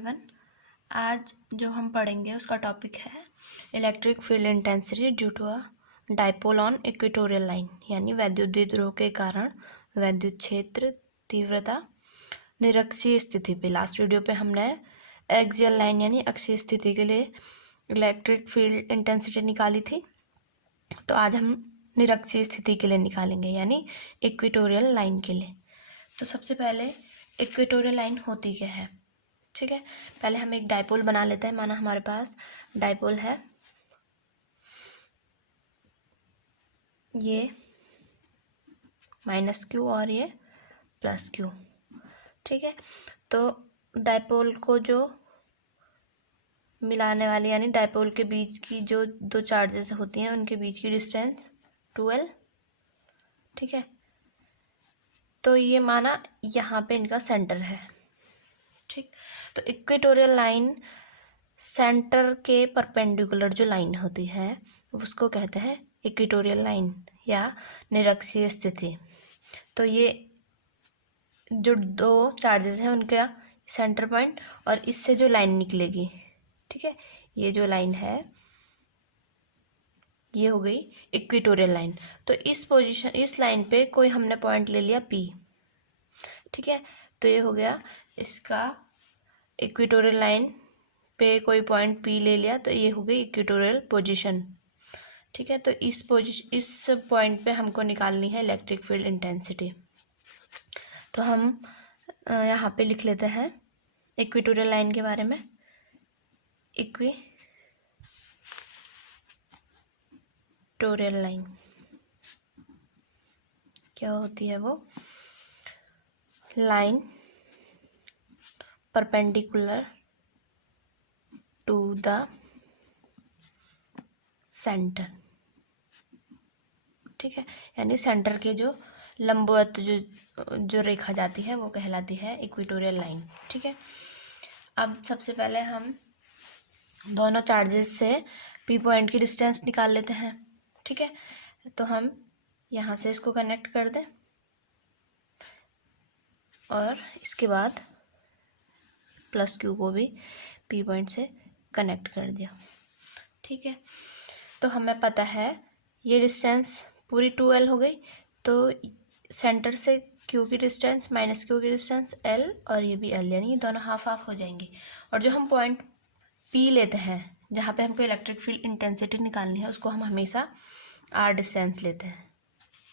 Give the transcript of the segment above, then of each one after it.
Everyone. आज जो हम पढ़ेंगे उसका टॉपिक है electric field intensity due to a dipole on equatorial line, यानी वैद्युत द्विध्रुव के कारण वैद्युत क्षेत्र तीव्रता निरक्षीय स्थिति पे। लास्ट वीडियो पे हमने एक्सियल लाइन यानी अक्षीय स्थिति के लिए इलेक्ट्रिक फील्ड इंटेंसिटी निकाली थी, तो आज हम निरक्षीय स्थिति के लिए निकालेंगे यानी इक्वेटोरियल लाइन के लिए। तो सबसे पहले इक्वेटोरियल लाइन होती क्या है, ठीक है। पहले हम एक डाइपोल बना लेते हैं। माना हमारे पास डाइपोल है, ये -q और ये +q, ठीक है। तो डाइपोल को जो मिलाने वाले यानी डाइपोल के बीच की जो दो चार्जेस होती हैं उनके बीच की डिस्टेंस 2l, ठीक है। तो ये माना यहाँ पे इनका सेंटर है, ठीक। तो इक्वेटोरियल लाइन सेंटर के परपेंडिकुलर जो लाइन होती है उसको कहते हैं इक्वेटोरियल लाइन या निरक्षीय स्थिति। तो ये जो दो चार्जेस हैं उनका सेंटर पॉइंट और इससे जो लाइन निकलेगी, ठीक है, ये जो लाइन है ये हो गई इक्वेटोरियल लाइन। तो इस लाइन पे कोई हमने पॉइंट ले लिया P, ठीक है। तो ये हो गया इसका इक्वेटोरियल लाइन पे कोई पॉइंट P ले लिया, तो ये हो गई इक्वेटोरियल पोजीशन, ठीक है। तो इस पॉइंट पे हमको निकालनी है इलेक्ट्रिक फील्ड इंटेंसिटी। तो हम यहाँ पे लिख लेते हैं इक्वेटोरियल लाइन के बारे में। इक्वेटोरियल लाइन क्या होती है? वो line perpendicular to the centre, ठीक है। यानी सेंटर के जो लंबवत जो रेखा जाती है वो कहलाती है इक्वेटोरियल लाइन, ठीक है। अब सबसे पहले हम दोनों चार्जेस से P पॉइंट की डिस्टेंस निकाल लेते हैं, ठीक है। तो हम यहाँ से इसको कनेक्ट कर दें और इसके बाद +q को भी P पॉइंट से कनेक्ट कर दिया, ठीक है। तो हमें पता है ये डिस्टेंस पूरी 2l हो गई। तो सेंटर से q की डिस्टेंस -q की डिस्टेंस l और ये भी l, यानी ये दोनों हाफ हाफ हो जाएंगे। और जो हम पॉइंट P लेते हैं जहाँ पे हमको इलेक्ट्रिक फील्ड इंटेंसिटी निकालनी है उसको हम हमेशा r डिस्टेंस लेते हैं,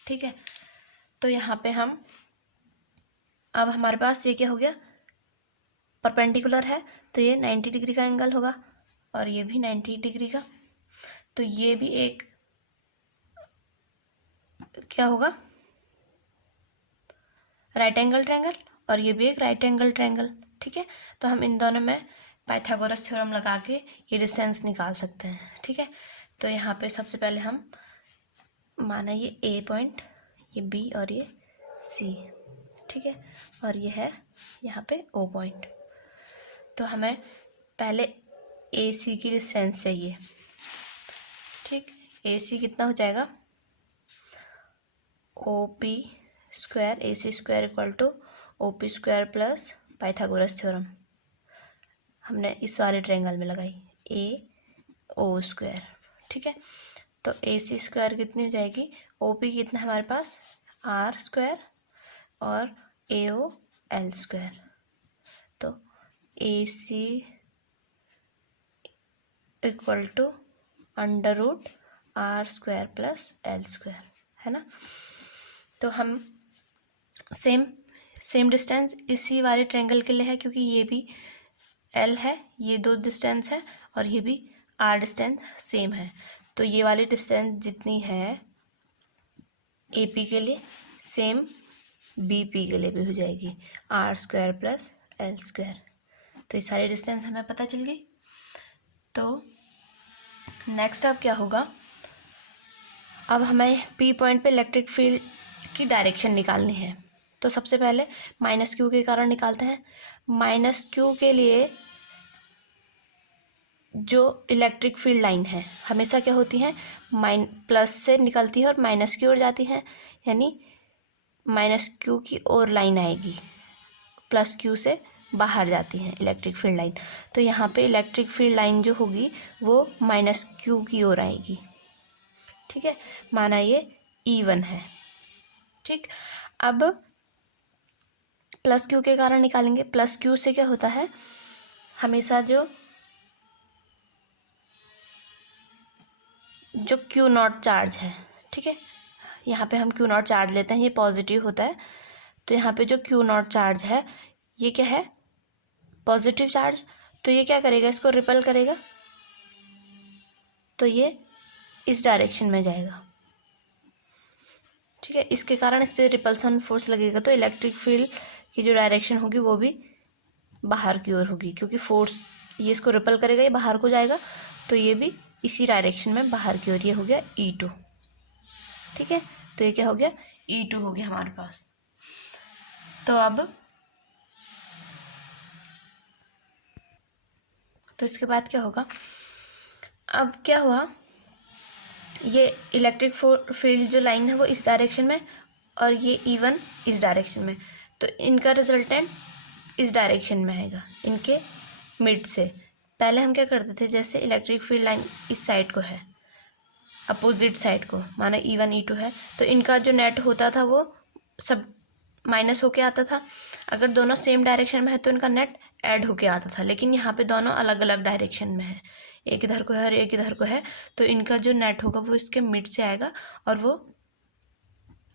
ठीक है। तो यहाँ पे हम अब हमारे पास ये क्या हो गया, परपेंडिकुलर है तो ये 90 डिग्री का एंगल होगा और ये भी 90 डिग्री का। तो ये भी एक क्या होगा, राइट एंगल ट्रायंगल, और ये भी एक राइट एंगल ट्रायंगल, ठीक है। तो हम इन दोनों में पाइथागोरस थ्योरम लगा के ये डिस्टेंस निकाल सकते हैं, ठीक है। तो यहाँ पे सबसे पहले हम माना ये A पॉइंट, ये B और ये C, ठीक है, और ये है यहाँ पे O पॉइंट। तो हमें पहले AC की डिस्टेंस चाहिए, ठीक। AC कितना हो जाएगा, OP square AC square equal to OP square plus Pythagoras theorem हमने इस वाले ट्रायंगल में लगाई AO स्क्वायर, ठीक है। तो AC स्क्वायर कितनी हो जाएगी, OP कितना है हमारे पास R स्क्वायर और AO L स्क्वायर। तो AC equal to √R square plus L square, है ना। तो हम सेम डिस्टेंस इसी वाले ट्रायंगल के लिए है क्योंकि ये भी L है, ये दो डिस्टेंस है और ये भी R डिस्टेंस सेम है। तो ये वाली डिस्टेंस जितनी है AP के लिए सेम BP के लिए भी हो जाएगी, R square plus L square. तो ये सारी डिस्टेंस हमें पता चल गई। तो नेक्स्ट अब क्या होगा, अब हमें P पॉइंट पे इलेक्ट्रिक फील्ड की डायरेक्शन निकालनी है। तो सबसे पहले -q के कारण निकालते हैं। -q के लिए जो इलेक्ट्रिक फील्ड लाइन है हमेशा क्या होती है, प्लस से निकलती है और माइनस की ओर जाती है, यानी -q की ओर लाइन आएगी, +q से बाहर जाती हैं इलेक्ट्रिक फील्ड लाइन। तो यहाँ पे इलेक्ट्रिक फील्ड लाइन जो होगी वो -Q की ओर आएगी। ठीक है, माना ये E1 है। ठीक, अब +Q के कारण निकालेंगे। +Q से क्या होता है, हमेशा जो Q0 चार्ज है, ठीक है, यहाँ पे हम Q0 चार्ज लेते हैं, ये पॉजिटिव होता है। तो यहाँ पे जो Q0 चार्ज है ये क्या है, पॉजिटिव चार्ज। तो ये क्या करेगा, इसको रिपेल करेगा, तो ये इस डायरेक्शन में जाएगा। ठीक है, इसके कारण इस पर रिपल्सन फोर्स लगेगा, तो इलेक्ट्रिक फील्ड की जो डायरेक्शन होगी वो भी बाहर की ओर होगी, क्योंकि फोर्स ये इसको रिपेल करेगा, ये बाहर को जाएगा, तो ये भी इसी डायरेक्शन में बाहर की ओर। ये हो गया E2। ठीक है, तो ये क्या हो गया, E2 हो गया हमारे पास। तो अब तो इसके बाद क्या होगा, अब क्या हुआ, ये इलेक्ट्रिक फील्ड जो लाइन है वो इस डायरेक्शन में और ये E1 इस डायरेक्शन में, तो इनका रिजल्टेंट इस डायरेक्शन में आएगा, इनके मिड से। पहले हम क्या करते थे, जैसे इलेक्ट्रिक फील्ड लाइन इस साइड को है, अपोजिट साइड को, माना E1 E2 है, तो इनका जो नेट होता था वो सब माइनस होके आता था। अगर दोनों सेम डायरेक्शन में है तो इनका नेट ऐड होके आता था, लेकिन यहाँ पे दोनों अलग अलग डायरेक्शन में है, एक इधर को है और एक इधर को है, तो इनका जो नेट होगा वो इसके मिड से आएगा और वो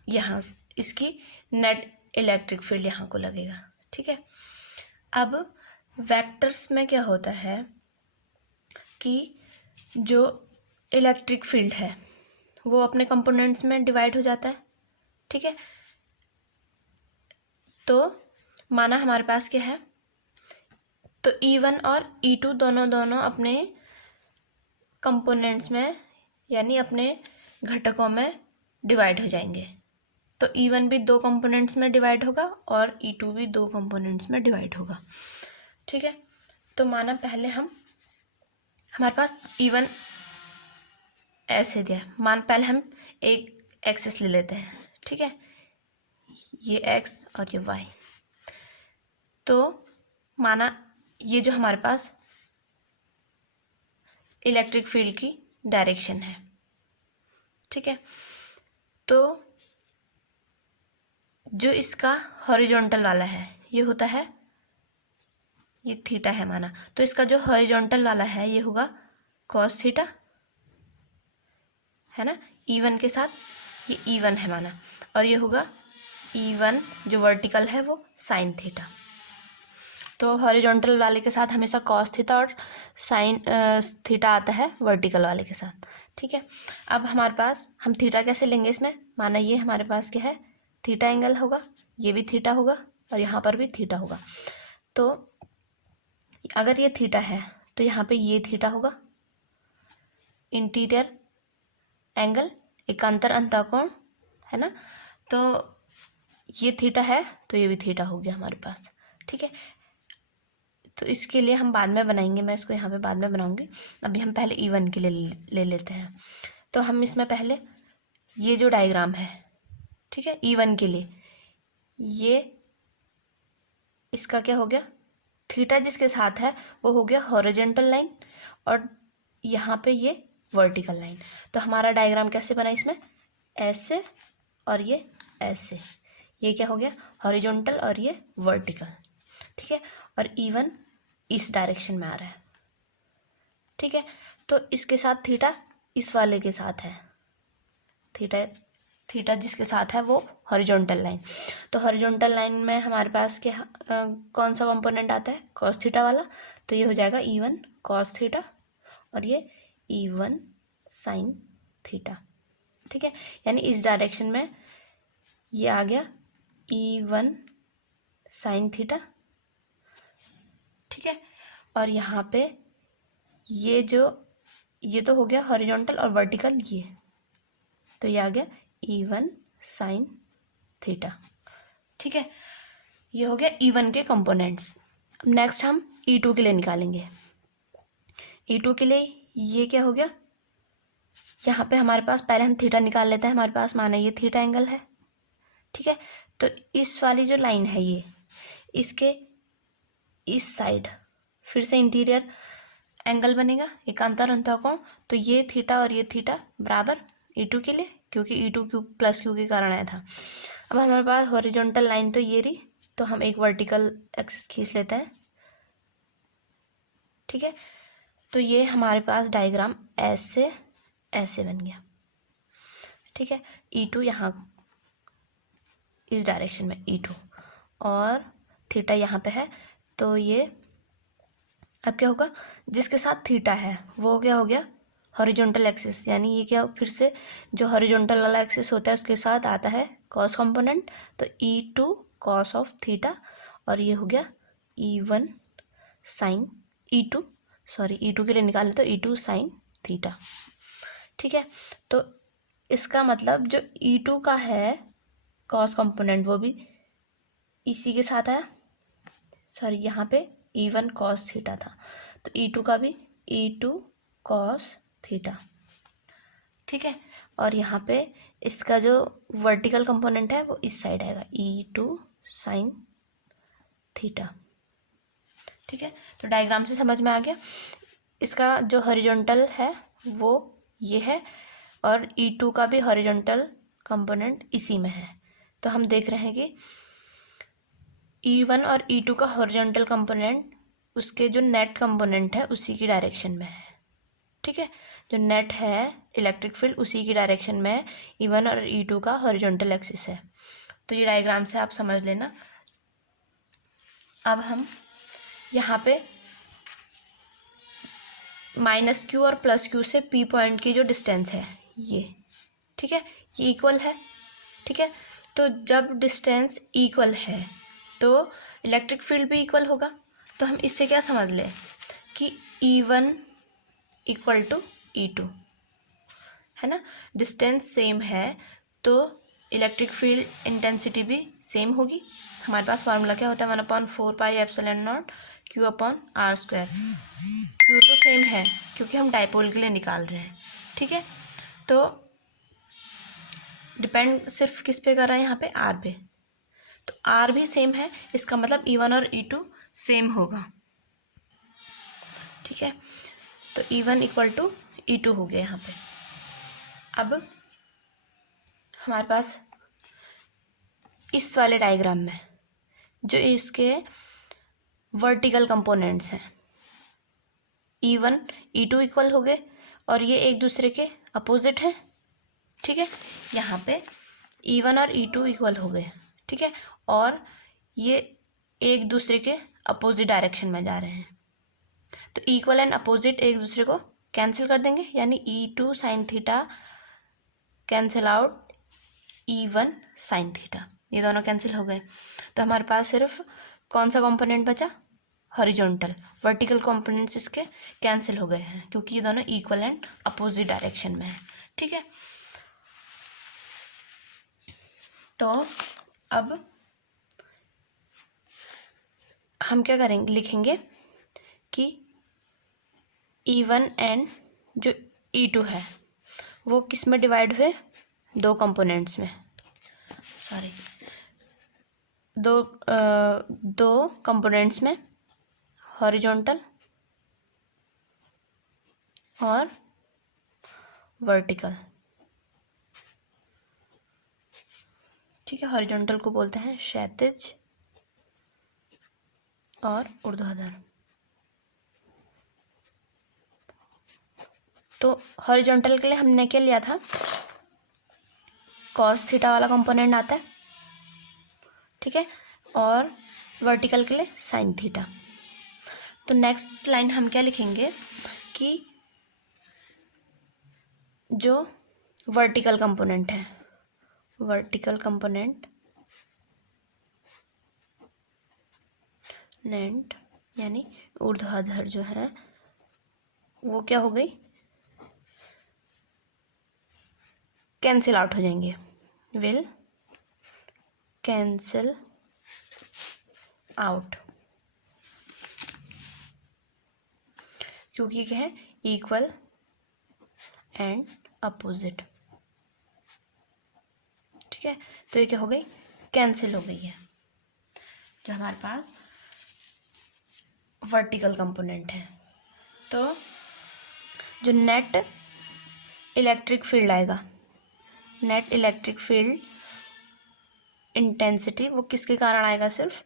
यहाँ इसकी नेट इलेक्ट्रिक फील्ड यहाँ को लगेगा। ठीक है, अब वेक्टर्स में क्या होता है कि जो इलेक्ट्रिक फील्ड है वो अपने कंपोनेंट्स में डिवाइड हो जाता है। ठीक है, तो माना हमारे पास क्या है, तो E1 और E2 दोनों अपने कंपोनेंट्स में यानी अपने घटकों में डिवाइड हो जाएंगे। तो E1 भी 2 कंपोनेंट्स में डिवाइड होगा और E2 भी 2 कंपोनेंट्स में डिवाइड होगा। ठीक है, तो माना पहले हमारे पास E1 ऐसे दिया है, पहले हम एक एक्सिस ले लेते हैं। ठीक है, ये X और ये Y। तो माना ये जो हमारे पास इलेक्ट्रिक फील्ड की डायरेक्शन है। ठीक है, तो जो इसका हॉरिजॉन्टल वाला है ये होता है, ये थीटा है माना, तो इसका जो हॉरिजॉन्टल वाला है ये होगा cos थीटा, है ना, E1 के साथ ये E1 है माना, और ये होगा E1 जो वर्टिकल है वो sin थीटा। तो हॉरिजॉन्टल वाले के साथ हमेशा cos थीटा और sin थीटा आता है वर्टिकल वाले के साथ। ठीक है, अब हमारे पास हम थीटा कैसे लेंगे इसमें, माना ये हमारे पास क्या है, थीटा एंगल होगा, ये भी थीटा होगा और यहाँ पर भी थीटा होगा। तो अगर ये थीटा है तो यहाँ पे ये थीटा होगा, इंटीरियर एंगल, एकांतर अंतःकोण, है ना, तो ये थीटा है तो ये भी थीटा हो गया हमारे पास। ठीक है, तो इसके लिए हम बाद में बनाएंगे, मैं इसको यहाँ पे बाद में बनाऊंगी, अभी हम पहले E1 के लिए ले लेते हैं। तो हम इसमें पहले ये जो डायग्राम है, ठीक है, E1 के लिए ये इसका क्या हो गया, थीटा जिसके साथ है वो हो गया हॉरिजॉन्टल लाइन और यहाँ पे ये वर्टिकल लाइन। तो हमारा डायग्राम कैसे बना, इसमें ऐसे और ये ऐसे, ये क्या हो गया हॉरिजॉन्टल और ये वर्टिकल। ठीक है, और E1 इस डायरेक्शन में आ रहा है। ठीक है, तो इसके साथ थीटा इस वाले के साथ है, थीटा जिसके साथ है वो हॉरिजॉन्टल लाइन। तो हॉरिजॉन्टल लाइन में हमारे पास क्या कौन सा कंपोनेंट आता है, cos थीटा वाला, तो ये हो जाएगा E1 cos थीटा और ये E1 sin थीटा। ठीक है, यानी इस डायरेक्शन में ये आ गया E1 sin थीटा। ठीक है, और यहाँ पे ये तो हो गया हॉरिजॉन्टल और वर्टिकल, ये तो ये आ गया E1 sin थीटा। ठीक है, ये हो गया E1 के कंपोनेंट्स। नेक्स्ट हम E2 के लिए निकालेंगे। E2 के लिए ये क्या हो गया, यहाँ पे हमारे पास पहले हम थीटा निकाल लेते हैं, हमारे पास माना ये थीटा एंगल है। ठीक है, तो इस वाली जो लाइन है ये इसके इस साइड फिर से इंटीरियर एंगल बनेगा, एकांतर अंतःकोण। तो ये थीटा और ये थीटा बराबर E2 के लिए, क्योंकि E2 क्यू प्लस क्यू के कारण आया था। अब हमारे पास हॉरिजॉन्टल लाइन तो ये रही, तो हम एक वर्टिकल एक्सिस खींच लेते हैं। ठीक है, तो ये हमारे पास डायग्राम ऐसे ऐसे बन गया। ठीक है, E2 यहाँ इस डायरेक्शन में E2 और थीटा यहाँ पे है, तो ये अब क्या होगा, जिसके साथ थीटा है वो क्या हो गया, हॉरिजॉन्टल एक्सिस। यानी ये क्या, फिर से जो हॉरिजॉन्टल वाला एक्सिस होता है उसके साथ आता है कॉस कंपोनेंट, तो E2 कॉस ऑफ थीटा, और ये हो गया E1 sign E2, sorry E2 के लिए निकालें तो E2 साइन थीटा। ठीक है, तो इसका मतलब जो E2 का है कॉस कंपोनेंट वो भी इसी के साथ है, सॉरी यहाँ पे E1 कॉस थीटा था, तो E2 का भी E2 कॉस थीटा। ठीक है, और यहाँ पे इसका जो वर्टिकल कंपोनेंट है वो इस साइड आएगा, E2 साइन थीटा। ठीक है, तो डायग्राम से समझ में आ गया। इसका जो हॉरिजॉन्टल है वो ये है, और E2 का भी हॉरिजॉन्टल कंपोनेंट इसी में है। तो हम देख रहे हैं कि E1 और E2 का हॉरिजॉन्टल कंपोनेंट उसके जो नेट कंपोनेंट है उसी की डायरेक्शन में है। ठीक है, जो नेट है इलेक्ट्रिक फील्ड उसी की डायरेक्शन में है, E1 और E2 का हॉरिजॉन्टल एक्सिस है। तो ये डायग्राम से आप समझ लेना। अब हम यहाँ पे माइनस क्यू और प्लस क्यू से P पॉइंट की जो डिस्टेंस है ये, ठीक है, ये इक्वल है। ठीक है, तो जब डिस्टेंस इक्वल है तो इलेक्ट्रिक फील्ड भी इक्वल होगा। तो हम इससे क्या समझ लें कि E1 इक्वल टू E2 है ना, डिस्टेंस सेम है तो इलेक्ट्रिक फील्ड इंटेंसिटी भी सेम होगी। हमारे पास फार्मूला क्या होता है, 1/4πε0 Q/r²। Q तो सेम है क्योंकि हम डायपोल के लिए निकाल रहे हैं। ठीक है, तो डिपेंड सिर्फ किस पे कर रहा है यहाँ पे, आर पे, तो आर भी सेम है, इसका मतलब E1 और E2 सेम होगा। ठीक है, तो E1 इक्वल टू E2 हो गया यहाँ पे। अब हमारे पास इस वाले डायग्राम में जो इसके वर्टिकल कंपोनेंट्स हैं E1 E2 इक्वल हो गए, और ये एक दूसरे के अपोजिट हैं। ठीक है, यहाँ पे E1 और E2 इक्वल हो गए। ठीक है, और ये एक दूसरे के अपोजिट डायरेक्शन में जा रहे हैं, तो इक्वल एंड अपोजिट एक दूसरे को कैंसिल कर देंगे, यानी E2 sine theta cancel out E1 sine theta, ये दोनों कैंसिल हो गए। तो हमारे पास सिर्फ कौन सा कंपोनेंट बचा, हॉरिजॉन्टल। वर्टिकल कंपोनेंट्स इसके कैंसिल हो गए हैं क्योंकि ये दोनों इक्वल एंड अपोजिट डायरेक्शन में है। ठीक है, तो अब हम क्या करेंगे, लिखेंगे कि E1 एंड जो E2 है वो किस में डिवाइड हुए, दो कंपोनेंट्स में, सॉरी दो कंपोनेंट्स में, हॉरिजॉन्टल और वर्टिकल। ठीक है, हॉरिजॉन्टल को बोलते हैं क्षैतिज और ऊर्ध्वाधर। तो हॉरिजॉन्टल के लिए हमने क्या लिया था, कॉस थीटा वाला कंपोनेंट आता है। ठीक है, और वर्टिकल के लिए साइन थीटा। तो नेक्स्ट लाइन हम क्या लिखेंगे कि जो वर्टिकल कंपोनेंट है, वर्टिकल कंपोनेंट नेंट यानी ऊर्ध्वाधर जो है वो क्या हो गई, कैंसिल आउट हो जाएंगे, विल कैंसिल आउट, क्योंकि क्या है, इक्वल एंड अपोजिट। ठीक है, तो ये क्या हो गई, कैंसिल हो गई है। जो हमारे पास वर्टिकल कंपोनेंट है। तो जो नेट इलेक्ट्रिक फील्ड आएगा, नेट इलेक्ट्रिक फील्ड इंटेंसिटी, वो किसके कारण आएगा? सिर्फ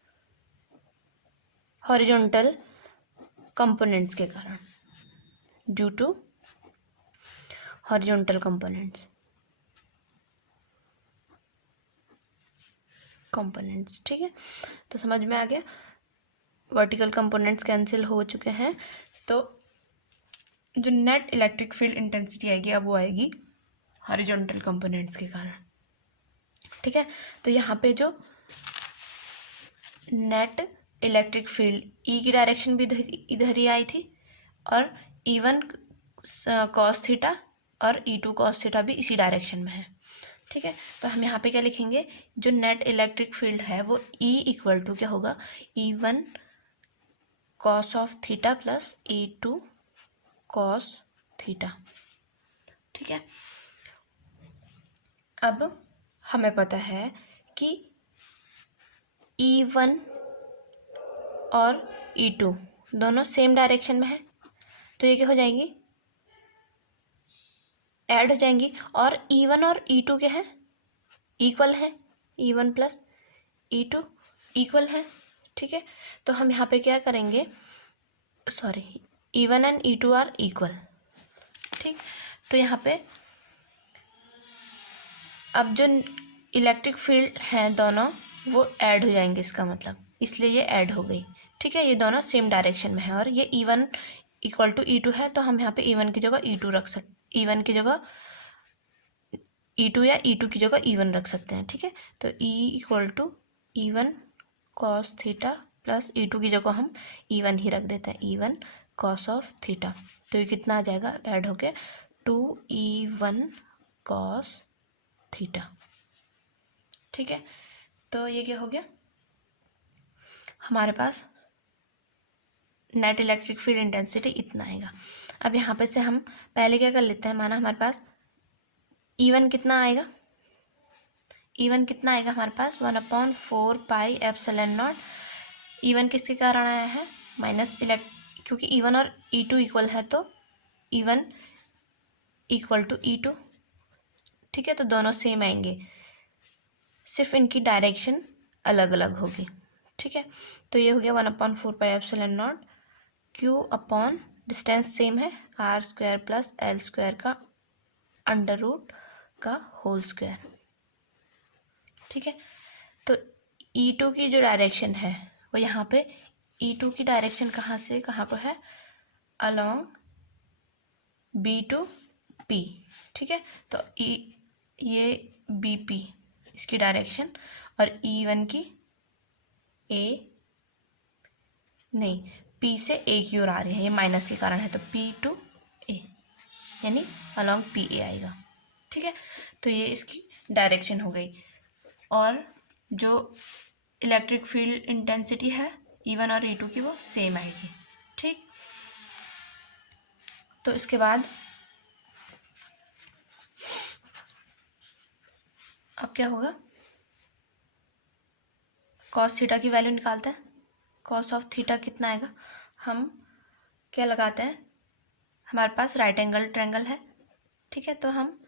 हॉरिजॉन्टल कंपोनेंट्स के कारण, ड्यू टू हॉरिजॉन्टल कंपोनेंट्स। ठीक है, तो समझ में आ गया। वर्टिकल कंपोनेंट्स कैंसिल हो चुके हैं, तो जो नेट इलेक्ट्रिक फील्ड इंटेंसिटी आएगी अब वो आएगी हॉरिजॉन्टल कंपोनेंट्स के कारण। ठीक है, तो यहाँ पे जो नेट इलेक्ट्रिक फील्ड ई की डायरेक्शन भी इधर ही आई थी, और E1 कॉस थीटा और E2 कॉस थीटा भी इसी डायरेक्शन में है। ठीक है, तो हम यहाँ पे क्या लिखेंगे? जो नेट इलेक्ट्रिक फील्ड है वो E इक्वल टू क्या होगा? E1 cos of theta plus E2 cos theta. ठीक है, अब हमें पता है कि E1 और E2 दोनों सेम डायरेक्शन में है, तो ये क्या हो जाएंगी? ऐड हो जाएंगी। और E1 और E2 क्या है? इक्वल है। E1 प्लस E2 इक्वल है। ठीक है, तो हम यहाँ पे क्या करेंगे? Sorry, E1 and E2 are equal. ठीक, तो यहाँ पे अब जो इलेक्ट्रिक फील्ड हैं दोनों वो ऐड हो जाएंगे, इसका मतलब, इसलिए ये ऐड हो गई। ठीक है, ये दोनों सेम डायरेक्शन में है, और ये E1 इक्वल टू E2 है, तो हम यहाँ पे E1 की जगह E2 रख सकते, E1 की जगह E2 या E2 की जगह E1 रख सकते हैं। ठीक है, तो E equal to E1 cos theta plus E2 की जगह हम E1 ही रख देते हैं, E1 कॉस ऑफ थीटा। तो ये कितना आ जाएगा ऐड होके? 2E1 cos theta. ठीक है, तो ये क्या हो गया हमारे पास? नेट इलेक्ट्रिक फील्ड इंटेंसिटी इतना आएगा। अब यहाँ पे से हम पहले क्या कर लेते हैं? माना हमारे पास E1 कितना आएगा? E1 कितना आएगा हमारे पास? 1/4 पाई एप्सिलॉन नॉट। E1 किसके कारण आया है? माइनस क्योंकि E1 और E2 इक्वल है, तो E1 इक्वल टू E2। ठीक है, तो दोनों सेम आएंगे, सिर्फ इनकी डायरेक्शन अलग अलग होगी। ठीक है, तो ये हो गया 1/4 pi epsilon naught Q upon distance same है, R² प्लस L² का अंडर रूट का होल स्क्वायर। ठीक है, तो E2 की जो डायरेक्शन है वो यहाँ पे, E2 की डायरेक्शन कहाँ से कहाँ को है? Along B to P। ठीक है, तो ये BP इसकी डायरेक्शन, और E1 की P से A की ओर आ रही है, ये माइनस के कारण है, तो P to A यानी अलोंग PA आएगा। ठीक है, तो ये इसकी डायरेक्शन हो गई, और जो इलेक्ट्रिक फील्ड इंटेंसिटी है E1 और E2 की वो सेम आएगी। ठीक, तो इसके बाद अब क्या होगा? कॉस थीटा की वैल्यू निकालते हैं। कॉस ऑफ थीटा कितना आएगा? हम क्या लगाते हैं? हमारे पास राइट एंगल ट्रायंगल है। ठीक है, तो हम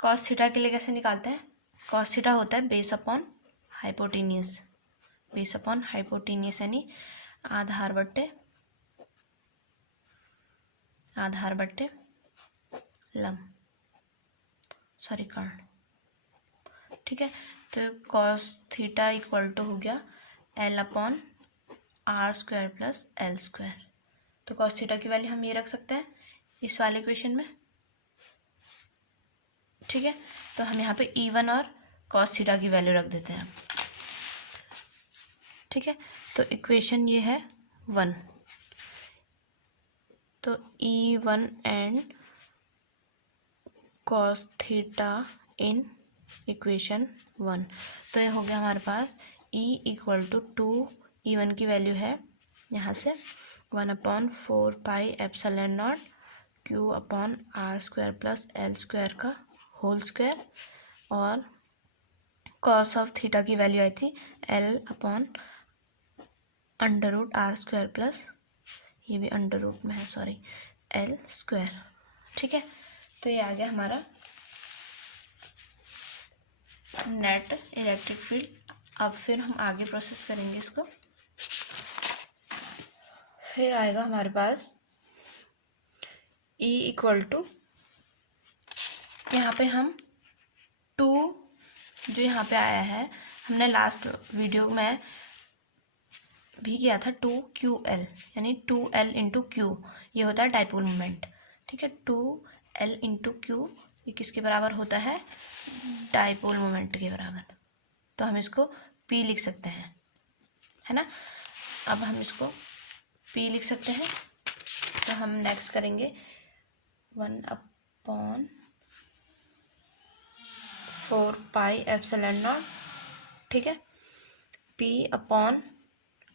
कॉस थीटा के लिए कैसे निकालते हैं? कॉस थीटा होता है base upon hypotenuse. Base upon hypotenuse यानी आधार बट्टे लंब, सॉरी कर्ण। ठीक है, तो कॉस थीटा इक्वल टू हो गया L/R² प्लस L²। तो कॉस थीटा की वैल्यू हम ये रख सकते हैं इस वाले इक्वेशन में। ठीक है, तो हम यहाँ पे E1 और कॉस थीटा की वैल्यू रख देते हैं। ठीक है, तो इक्वेशन ये है 1, तो E1 and cos theta in equation 1। तो ये हो गया हमारे पास E इक्वल टू 2, E1 की वैल्यू है यहाँ से 1/4 pi epsilon naught Q upon R² plus L² का होल स्क्वायर, और कॉस ऑफ थीटा की वैल्यू आई थी L/R² under root R square plus, ये भी अंडर रूट में है सॉरी, एल स्क्वायर। ठीक है, तो ये आ गया हमारा नेट इलेक्ट्रिक फील्ड। अब फिर हम आगे प्रोसेस करेंगे इसको। फिर आएगा हमारे पास E इक्वल टू, यहाँ पे हम 2 जो यहाँ पे आया है, हमने लास्ट वीडियो में भी किया था 2QL, यानी 2L इंटू क्यू, ये होता है डाइपोल मोमेंट। ठीक है, 2L इंटू क्यू ये किसके बराबर होता है, डाइपोल मोमेंट के बराबर। तो हम इसको P लिख सकते हैं, है ना। अब हम इसको P लिख सकते हैं, तो हम नेक्स्ट करेंगे 1/4 पाई एप्सिलॉन नॉट। ठीक है, P upon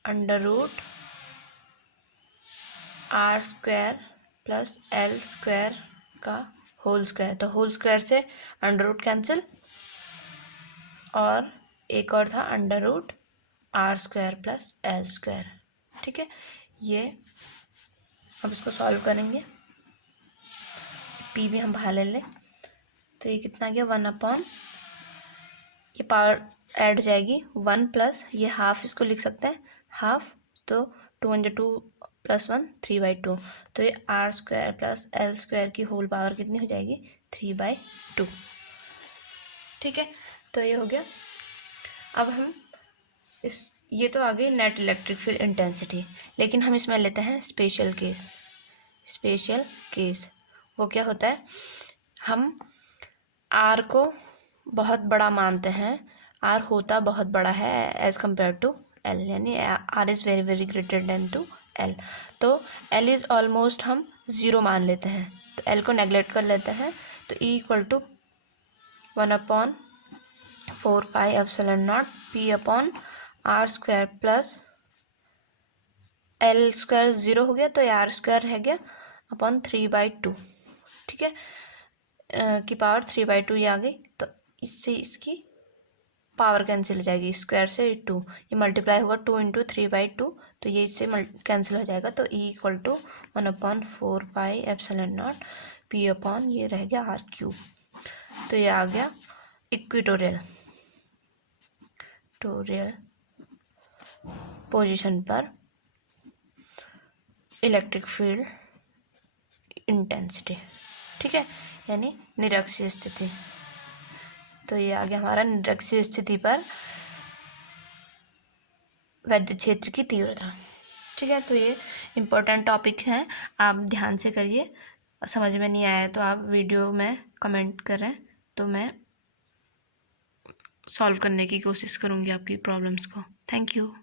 under root R square plus L square का होल स्क्वायर। तो होल स्क्वायर से अंडर रूट कैंसिल, और एक और था under root R square plus L square. ठीक है, ये अब इसको सॉल्व करेंगे, पी भी हम बाहर ले लें, तो ये कितना गया 1/, ये पावर ऐड हो जाएगी 1 प्लस ये हाफ, इसको लिख सकते हैं हाफ, तो 2 × 2 + 1 3/2। तो ये R square plus L square की होल पावर कितनी हो जाएगी 3/2। ठीक है, तो ये हो गया। अब हम ये तो आ गई नेट इलेक्ट्रिक फील्ड इंटेंसिटी, लेकिन हम इसमें लेते हैं स्पेशल केस। स्पेशल केस वो क्या होता है, हम आर को बहुत बड़ा मानते हैं, आर होता बहुत बड़ा है एज़ कम्पेयर टू एल, यानी R is very very greater than to L. तो एल इज़ ऑलमोस्ट हम 0 मान लेते हैं, तो एल को नेगलेक्ट कर लेते हैं। तो E equal to 1/4 pi epsilon naught P upon R square plus L square 0 हो गया, तो ये आर स्क्वायर रह गया अपॉन 3/2। ठीक है, की पावर 3/2 ये आ गई, तो इससे इसकी पावर कैंसिल हो जाएगी, स्क्वायर से 2, ये मल्टीप्लाई होगा 2 × 3/2, तो ये इससे कैंसिल हो जाएगा। तो E equal to 1/4 pi epsilon naught P upon ये रह गया R³। तो ये आ गया इक्वेटोरियल पोजीशन पर इलेक्ट्रिक फील्ड इंटेंसिटी। ठीक है, यानी निरक्षीय स्थिति। तो ये आ गया हमारा निरक्षीय स्थिति पर वैद्युत क्षेत्र की तीव्रता। ठीक है, तो ये इम्पोर्टेंट टॉपिक हैं, आप ध्यान से करिए। समझ में नहीं आया तो आप वीडियो में कमेंट करें, तो मैं सॉल्व करने की कोशिश करूँगी आपकी प्रॉब्लम्स को। Thank you.